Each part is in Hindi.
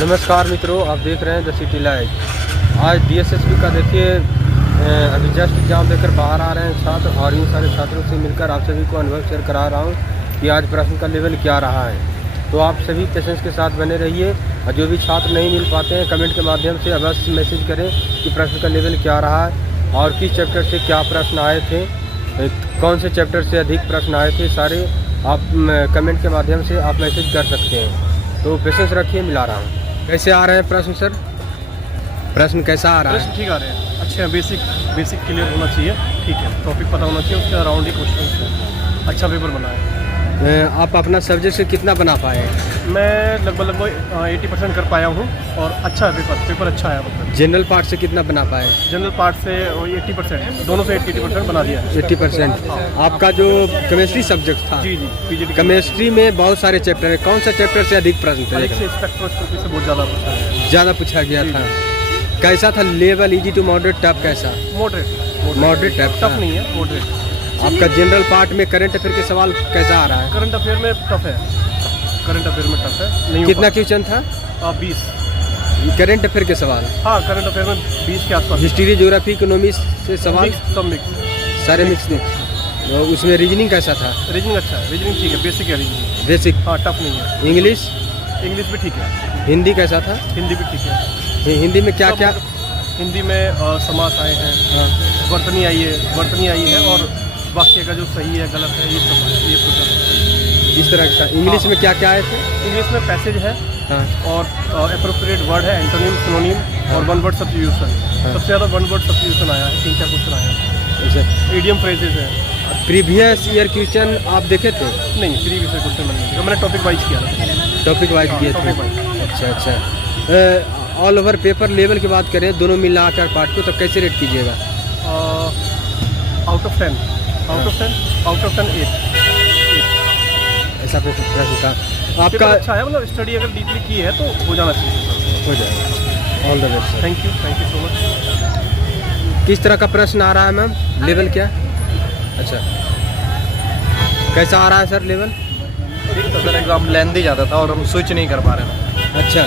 नमस्कार मित्रों, आप देख रहे हैं द सिटी लाइव। आज DSSB का देखिए अभी जस्ट एग्जाम देकर बाहर आ रहे हैं छात्र, और इन सारे छात्रों से मिलकर आप सभी को अनुभव शेयर करा रहा हूं कि आज प्रश्न का लेवल क्या रहा है। तो आप सभी पेशेंस के साथ बने रहिए, और जो भी छात्र नहीं मिल पाते हैं कमेंट के माध्यम से अवश्य मैसेज करें कि प्रश्न का लेवल क्या रहा है और किस चैप्टर से क्या प्रश्न आए थे, कौन से चैप्टर से अधिक प्रश्न आए थे, सारे आप कमेंट के माध्यम से आप मैसेज कर सकते हैं। तो पेशेंस रखिए, मिला रहा हूँ। कैसे आ रहे हैं प्रश्न सर? प्रश्न कैसा आ रहा है? प्रश्न ठीक आ रहे हैं, अच्छे हैं। बेसिक क्लियर होना चाहिए, ठीक है। टॉपिक पता होना चाहिए, उसके अराउंड ही क्वेश्चन है। अच्छा पेपर बना है। आप अपना सब्जेक्ट से कितना बना पाए? मैं लगभग 80% कर पाया हूँ, और अच्छा है पेपर अच्छा है। मतलब जनरल पार्ट से कितना बना पाए? जनरल पार्ट से 80%, दोनों से 80% बना दिया है। 80%। आपका जो केमिस्ट्री सब्जेक्ट था, जी PGT केमिस्ट्री में बहुत सारे चैप्टर हैं, कौन सा चैप्टर से अधिक प्रश्न थे? स्पेक्ट्रोस्कोपी से बहुत ज़्यादा पूछा गया था। कैसा था level? Easy to moderate, tough? कैसा? मॉडरेट टफ टफ नहीं है, मॉडरेट। आपका जनरल पार्ट में करंट अफेयर के सवाल कैसा आ रहा है? करंट अफेयर में टफ है, नहीं। कितना क्वेश्चन था? 20 करंट अफेयर के सवाल। हाँ, करंट अफेयर में 20 के आसपास। हिस्ट्री, ज्योग्राफी, इकोनॉमिक्स से सवाल सब मिक्स, सारे मिक्स थे। तो उसमें रीजनिंग कैसा था? रीजनिंग अच्छा है, रीजनिंग ठीक है, बेसिक है रीजनिंग। बेसिक, हाँ, टफ नहीं है। इंग्लिश भी ठीक है। हिंदी कैसा था? हिंदी भी ठीक है। हिंदी में क्या क्या? हिंदी में समास आए हैं, वर्तनी आई है, और वाक्य का जो सही है गलत है, ये सब ये पूछा इस तरह का। इंग्लिश में क्या क्या आए थे? इंग्लिश में पैसेज है, और एप्रोप्रिएट वर्ड है, एंटोनिम, सिनोनिम, और वन वर्ड सब्स्टिट्यूशन। सबसे ज़्यादा वन वर्ड सब्स्टिट्यूशन आया है, 3-4 क्वेश्चन आया है। इडियम फ्रेजेज है। प्रीवियस ईयर क्वेश्चन आप देखे थे? नहीं, प्रीवियस ईयर क्वेश्चन मैंने टॉपिक वाइज किया था। टॉपिक वाइज किए थे। अच्छा। ऑल ओवर पेपर लेवल की बात करें, दोनों मिलाकर पार्ट को, तो कैसे रेट कीजिएगा? Out of 10 8। ऐसा प्रश्न था आपका? अच्छा है, मतलब स्टडी अगर डीपली की है तो हो जाना चाहिए। हो जाएगा। All the best. Thank you so much. किस तरह का प्रश्न आ रहा है मैम? लेवल क्या? अच्छा, कैसा आ रहा है सर लेवल? ठीक था सर, एग्जाम लेंदी ज़्यादा था और हम स्विच नहीं कर पा रहे थे। अच्छा,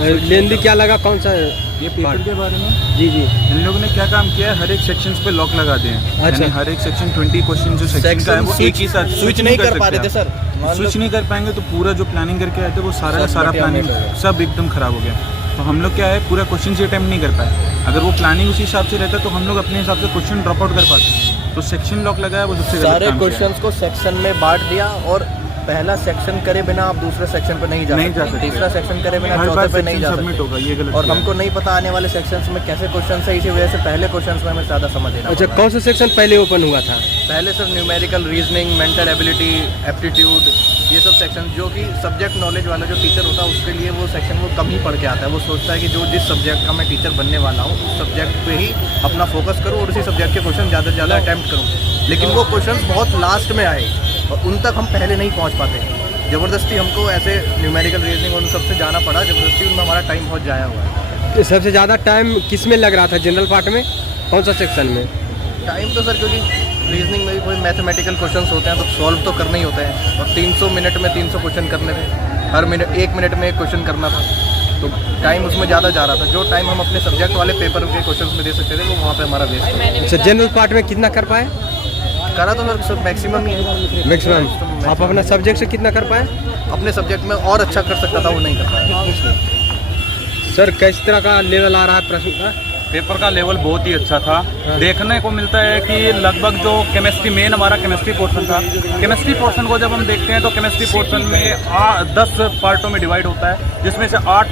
लेंदी क्या लगा? कौन सा? ये पेपर के बारे में जी इन लोगों ने क्या काम किया है, हर एक सेक्शंस पे लॉक लगा दिए हैं। अच्छा। हर एक सेक्शन 20 क्वेश्चन जो सेक्शन का है वो एक ही साथ स्विच नहीं कर पा रहे थे सर। स्विच नहीं कर पाएंगे तो पूरा जो प्लानिंग करके आए थे वो सारा का सारा प्लानिंग सब एकदम खराब हो गया। तो हम लोग क्या है, पूरा क्वेश्चन से अटेम्प्ट नहीं कर पाए। अगर वो प्लानिंग उसी हिसाब से रहता तो हम लोग अपने हिसाब से क्वेश्चन ड्रॉप आउट कर पाते। तो सेक्शन लॉक लगाया, वो सबसे सारे क्वेश्चंस को सेक्शन में बांट दिया, और पहला सेक्शन करे बिना आप दूसरे सेक्शन पे नहीं जा सकते, तीसरा सेक्शन करे बिना चौथे पे नहीं जा सकते होगा, ये गलत। और हमको नहीं पता आने वाले सेक्शंस में कैसे क्वेश्चन है, इसी वजह से पहले क्वेश्चंस में हमें ज़्यादा समझ लेना। अच्छा, कौन सा सेक्शन पहले ओपन हुआ था? पहले sir numerical, reasoning, mental ability, aptitude, ये सब सेक्शन जो कि सब्जेक्ट नॉलेज वाला जो टीचर होता है उसके लिए वो सेक्शन वो कम ही पढ़ के आता है। वो सोचता है कि जो जिस सब्जेक्ट का मैं टीचर बनने वाला हूँ उस सब्जेक्ट पे ही अपना फोकस करूँ और उसी सब्जेक्ट के क्वेश्चन ज़्यादा से ज़्यादा अटैम्प्ट करूँ। लेकिन वो क्वेश्चन बहुत लास्ट में आए और उन तक हम पहले नहीं पहुँच पाते। ज़बरदस्ती हमको ऐसे न्यूमेरिकल, रीजनिंग और उन सबसे जाना पड़ा, ज़बरदस्ती उनमें हमारा टाइम बहुत जाया हुआ है। सबसे ज़्यादा टाइम किस में लग रहा था? जनरल पार्ट में? कौन सा सेक्शन में? टाइम तो सर, क्योंकि रीजनिंग में भी कोई मैथमेटिकल क्वेश्चंस होते हैं तो सॉल्व तो करने ही होते हैं, और 300 मिनट में 300 क्वेश्चन करने थे। हर मिनट 1 मिनट में एक क्वेश्चन करना था, तो टाइम उसमें ज़्यादा जा रहा था। जो टाइम हम अपने सब्जेक्ट वाले पेपर के क्वेश्चन में दे सकते थे वो वहाँ पे हमारा वेस्ट था। अच्छा, जनरल पार्ट में कितना कर पाए? करा तो सर मैक्सिमम ही है। मैक्सिमम। आप अपना सब्जेक्ट से कितना कर पाए? अपने सब्जेक्ट में और अच्छा कर सकता था, वो नहीं कर पाया। सर, किस तरह का लेवल आ रहा है प्रश्न का? पेपर का लेवल बहुत ही अच्छा था। देखने को मिलता है कि लगभग जो केमिस्ट्री, मेन हमारा केमिस्ट्री पोर्शन था, केमिस्ट्री पोर्शन को जब हम देखते हैं तो केमिस्ट्री पोर्शन में 10 पार्टों में डिवाइड होता है, जिसमें से 8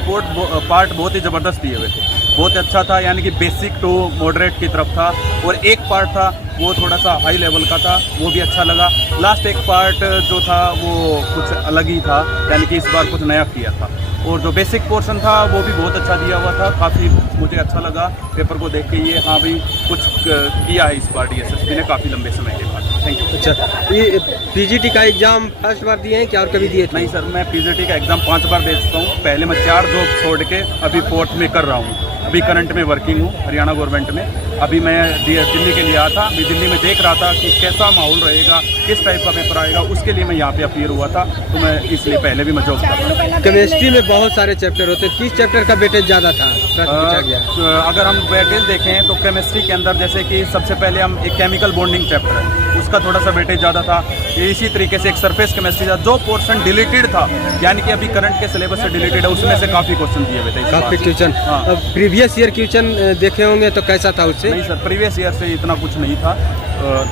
पार्ट बहुत ही ज़बरदस्त दिए हुए थे, बहुत अच्छा था। यानी कि बेसिक टू मॉडरेट की तरफ था, और एक पार्ट था वो थोड़ा सा हाई लेवल का था, वो भी अच्छा लगा। लास्ट एक पार्ट जो था वो कुछ अलग ही था, यानी कि इस बार कुछ नया किया था। और जो बेसिक पोर्शन था वो भी बहुत अच्छा दिया हुआ था, काफ़ी मुझे अच्छा लगा पेपर को देख के। ये हाँ भी कुछ किया है इस बार DSSB ने काफ़ी लंबे समय के बाद। Thank you. अच्छा, ये PGT का एग्ज़ाम फर्स्ट बार दिए हैं क्या और कभी दिए थे? नहीं सर, मैं PGT का एग्ज़ाम 5 बार दे चुका हूँ। पहले मैं 4 जॉब छोड़ के अभी 4th में कर रहा हूँ। अभी करंट में वर्किंग हूँ हरियाणा गवर्नमेंट में। अभी मैं दिल्ली के लिए आया था, अभी दिल्ली में देख रहा था कि कैसा माहौल रहेगा, किस टाइप का पेपर आएगा, उसके लिए मैं यहाँ पे अपीयर हुआ था। तो मैं इसलिए पहले भी मैं जॉब कर रहा था। केमिस्ट्री में बहुत सारे चैप्टर होते हैं, किस चैप्टर का वेटेज ज़्यादा था? प्रश्न पूछा गया। अगर हम वेटेज देखें तो केमिस्ट्री के अंदर जैसे कि सबसे पहले हम एक केमिकल बॉन्डिंग चैप्टर है, उसका थोड़ा सा वेटेज ज़्यादा था। इसी तरीके से एक सरफेस केमिस्ट्री था, जो पोर्शन डिलीटेड था, यानी कि अभी करंट के सिलेबस से डिलीटेड है, उसमें से काफ़ी क्वेश्चन दिए हुए थे। काफ़ी क्वेश्चन। हाँ। प्रीवियस ईयर क्वेश्चन देखे होंगे तो कैसा था उससे? नहीं सर, प्रीवियस ईयर से इतना कुछ नहीं था,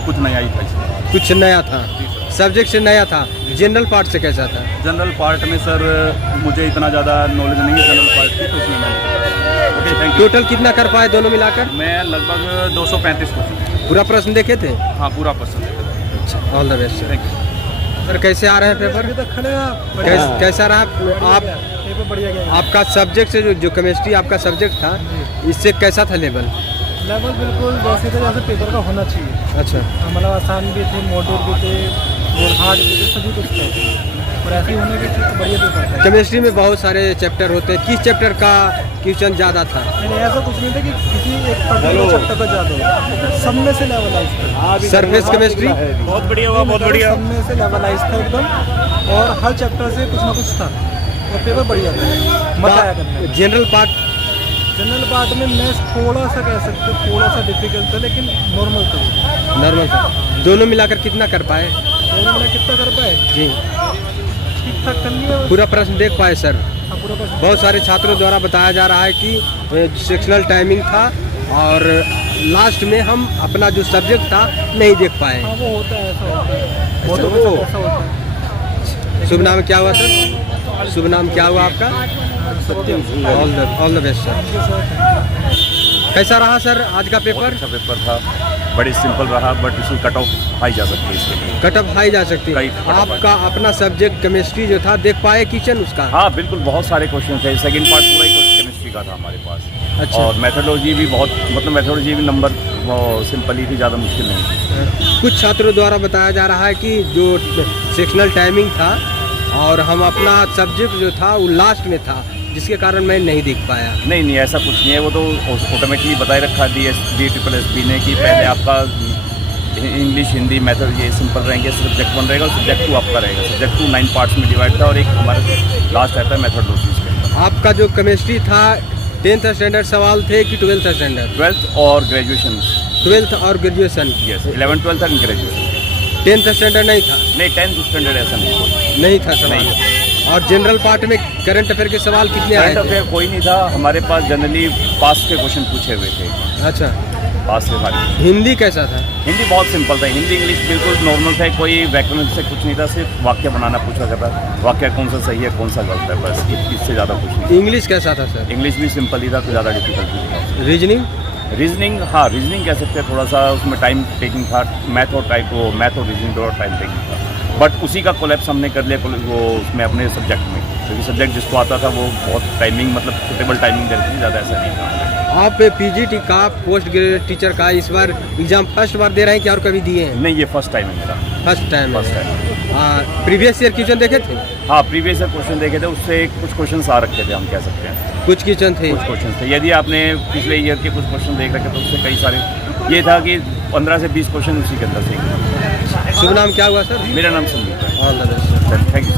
कुछ नया ही था इसमें। कुछ नया था, सब्जेक्ट से नया था। जनरल पार्ट से कैसा था? जनरल पार्ट में सर मुझे इतना ज़्यादा नॉलेज नहीं है जनरल पार्ट की, तो उसमें मैंने ओके थैंक यू। टोटल कितना कर पाए दोनों मिलाकर? मैं लगभग 235 क्वेश्चन। पूरा प्रश्न देखे थे? हाँ, पूरा क्वेश्चन। अच्छा, all the best sir. Thank you sir कैसे आ रहे हैं पेपर? कैसा रहा आप? पेपर बढ़िया गया। आपका सब्जेक्ट से जो केमिस्ट्री आपका सब्जेक्ट था, इससे कैसा था लेवल? लेवल बिल्कुल वैसे था जैसे पेपर का होना चाहिए। अच्छा, मतलब आसान भी थे, मॉडल भी थे और हार्ड भी थे, सभी कुछ थे और ऐसे ही होने के बढ़िया पेपर था। केमिस्ट्री में बहुत सारे चैप्टर होते हैं, किस चैप्टर का क्वेश्चन ज़्यादा था? नहीं, ऐसा कुछ नहीं था कि किसी एक पर्टिकुलर चैप्टर का ज़्यादा हो, सब में से लेवलाइज था। सरफेस केमिस्ट्री बहुत बढ़िया हुआ, बहुत बढ़िया। सब में से लेवलाइज था एकदम, और हर चैप्टर से कुछ ना कुछ था और पेपर बढ़िया था, मजा आया करने में। General part? जनरल पार्ट में मैथ्स थोड़ा सा कह सकते, थोड़ा सा डिफिकल्ट था, लेकिन नॉर्मल था। नॉर्मल था। दोनों मिलाकर कितना कर पाए? दोनों में कितना कर पाए? जी, ठीक ठाक कर लिया। पूरा प्रश्न देख पाए सर? हाँ, पूरा प्रश्न। बहुत सारे छात्रों द्वारा बताया जा रहा है कि सेक्शनल टाइमिंग था और लास्ट में हम अपना जो सब्जेक्ट था नहीं देख पाए। हाँ, वो होता है, ऐसा होता है, बहुत लोगों से ऐसा होता है। शुभ नाम क्या हुआ सर? शुभ नाम क्या हुआ आपका? All the best sir. कैसा रहा सर आज का पेपर? अच्छा पेपर था, बड़ी सिंपल रहा, बट इसमें कट ऑफ हाई जा सकती है इसके लिए। कट ऑफ हाई जा सकती है। कई cut off आपका अपना सब्जेक्ट केमिस्ट्री जो था देख पाए क्वेश्चन उसका? हाँ बिल्कुल, बहुत सारे क्वेश्चन थे। सेकंड पार्ट पूरा ही केमिस्ट्री का था हमारे पास। अच्छा। और मेथोडोलॉजी भी बहुत, मतलब मेथोडोलॉजी भी नंबर सिंपल ही थी, ज़्यादा मुश्किल नहीं थी। कुछ छात्रों द्वारा बताया जा रहा है कि जो सेक्शनल टाइमिंग था और हम अपना सब्जेक्ट जो था वो लास्ट में था, जिसके कारण मैं नहीं देख पाया। नहीं नहीं, ऐसा कुछ नहीं है, वो तो ऑटोमेटिकली बताए रखा है DSSB ने कि पहले आपका इंग्लिश, हिंदी, मैथड ये सिंपल रहेंगे, सब्जेक्ट 1 रहेगा, सब्जेक्ट 2 आपका रहेगा। सब्जेक्ट 2 9 पार्ट्स में डिवाइड था और एक हमारा लास्ट रहता है मेथोडोलॉजी के अंदर। आपका जो केमिस्ट्री था 10th स्टैंडर्ड सवाल थे कि 12th स्टैंडर्ड? 12th और ग्रेजुएशन। 12th और graduation? Yes, 11th 12th and graduation. 10th standard नहीं था? नहीं, 10th स्टैंडर्ड ऐसा नहीं था सवाल। और जनरल पार्ट में करंट अफेयर के सवाल कितने आए करंट थे? अफेयर कोई नहीं था हमारे पास, जनरली पास के क्वेश्चन पूछे हुए थे। अच्छा, पास से सारी। हिंदी कैसा था? हिंदी बहुत सिंपल था, हिंदी इंग्लिश बिल्कुल नॉर्मल था, कोई व्याकरण से कुछ नहीं था, सिर्फ वाक्य बनाना पूछा जाता, वाक्य कौन सा सही है कौन सा गलत है, बस इससे ज़्यादा कुछ नहीं। इंग्लिश कैसा था सर? इंग्लिश भी सिंपल ही था, तो ज़्यादा डिफिकल्ट नहीं था। रीजनिंग? रीजनिंग, हाँ रीजनिंग कह सकते हैं, थोड़ा सा उसमें टाइम टेकिंग था। मैथ और रीजनिंग थोड़ा टाइम टेकिंग था, बट उसी का कोलैप्स हमने कर लिया वो उसमें अपने सब्जेक्ट में, क्योंकि सब्जेक्ट जिसको आता था वो बहुत टाइमिंग, मतलब सुटेबल टाइमिंग देती थी, ज़्यादा ऐसा नहीं था। आप PGT का पोस्ट ग्रेजुएट टीचर का इस बार एग्जाम फर्स्ट बार दे रहे हैं कि और कभी दिए हैं? नहीं, ये फर्स्ट टाइम है मेरा। First time? First time. Previous year question देखे थे? हाँ, प्रीवियस ईयर क्वेश्चन देखे थे, उससे कुछ क्वेश्चन आ रखे थे, हम कह सकते हैं कुछ क्वेश्चन थे। कुछ क्वेश्चन थे, यदि आपने पिछले ईयर के कुछ क्वेश्चन देख रखे तो उससे कई सारे, ये था कि 15 से 20 क्वेश्चन उसी के अंदर से। शुभ नाम क्या हुआ सर? मेरा नाम संदीप है। All the best. Thank you.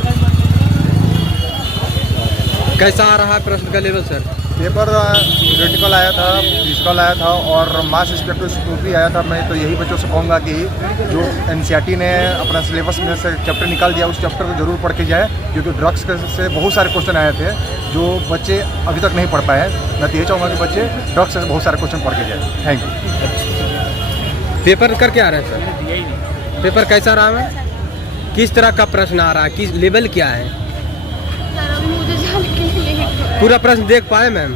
कैसा आ रहा है प्रश्न का लेवल सर? पेपर थ्योरेटिकल आया था, फिजिकल आया था और मास स्पेक्ट्रोस्कोपी आया था। मैं तो यही बच्चों से कहूँगा कि जो NCERT ने अपना सिलेबस में से चैप्टर निकाल दिया, उस चैप्टर को जरूर पढ़ के जाए, क्योंकि ड्रग्स से बहुत सारे क्वेश्चन आए थे जो बच्चे अभी तक नहीं पढ़ पाए हैं। मैं तो यही चाहूँगा कि बच्चे ड्रग्स से बहुत सारे क्वेश्चन पढ़ के जाए। Thank you. पेपर करके आ रहे हैं सर? पेपर कैसा रहा है? किस तरह का प्रश्न आ रहा है, किस लेवल क्या है? पूरा प्रश्न देख पाए मैम?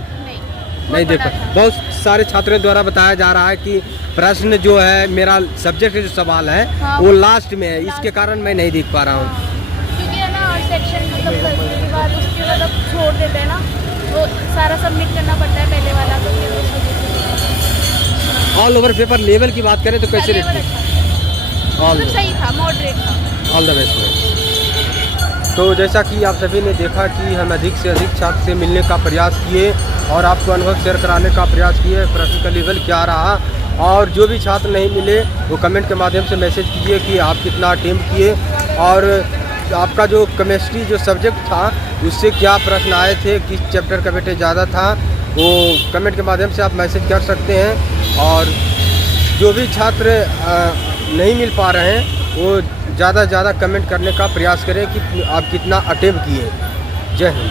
नहीं देख पाए। बहुत सारे छात्रों द्वारा बताया जा रहा है कि प्रश्न जो है मेरा सब्जेक्ट जो सवाल है वो लास्ट में है, इसके कारण मैं नहीं देख पा रहा हूँ। क्योंकि है ना, और सेक्शन मतलब करने के बाद उसके बाद अब छोड़ देते हैं ना, वो सारा सबमिट करना पड़ता है पहले वाला, तो फिर उस वजह से। ऑल ओवर पेपर लेवल की बात करें तो कैसे लेवल अच्छा मतलब सही था, मॉडरेट था। All the best. तो जैसा कि आप सभी ने देखा कि हम अधिक से अधिक छात्र से मिलने का प्रयास किए और आपको अनुभव शेयर कराने का प्रयास किए, प्रश्न का लेवल क्या रहा और जो भी छात्र नहीं मिले वो कमेंट के माध्यम से मैसेज कीजिए कि आप कितना अटेम्प्ट किए और आपका जो केमिस्ट्री जो सब्जेक्ट था उससे क्या प्रश्न आए थे, किस चैप्टर का वेटेज ज़्यादा था, वो कमेंट के माध्यम से आप मैसेज कर सकते हैं। और जो भी छात्र नहीं मिल पा रहे हैं वो ज़्यादा से ज़्यादा कमेंट करने का प्रयास करें कि आप कितना अटेम्प्ट किए। जय हिंद।